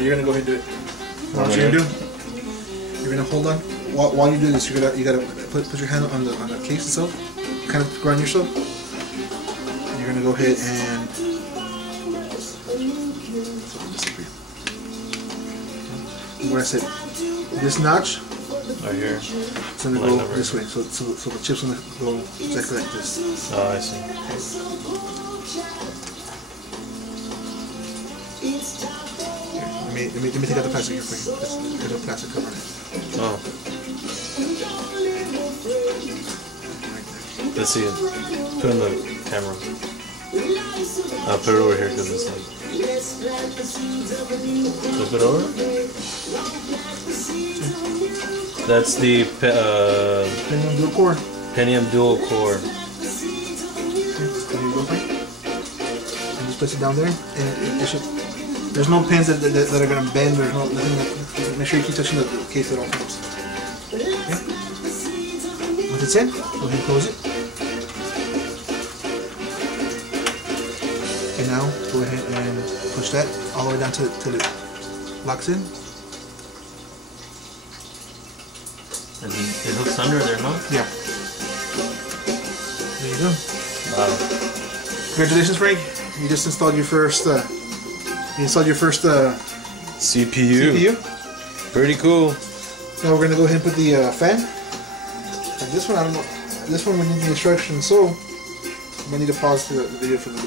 You're gonna go ahead and do it. What you're gonna do? You're gonna hold on. While you do this, you gotta put your hand on the case itself, kind of ground yourself. And you're gonna go ahead and. Where I said this notch. Right here. It's gonna go this way. So the chip's gonna go exactly like this. Oh, I see. Here, let me take out the plastic here for you. There's a plastic cover on it. Oh. Let's see it. Put in the camera. I'll put it over here because it's like. Flip it over. That's the Pentium dual core. Pentium dual core. And just place it down there, and it should. There's no pins that are gonna bend. There's no nothing. Make sure you keep touching the case at all times. Okay. Once it's in, go ahead and close it. Okay, now go ahead and push that all the way down till it locks in. And it hooks under there, huh? Yeah. There you go. Wow. Congratulations, Frank. You just installed your first. CPU. Pretty cool. Now we're gonna go ahead and put the fan. And this one, I don't know. This one we need the instructions, so I'm gonna need to pause the video for the.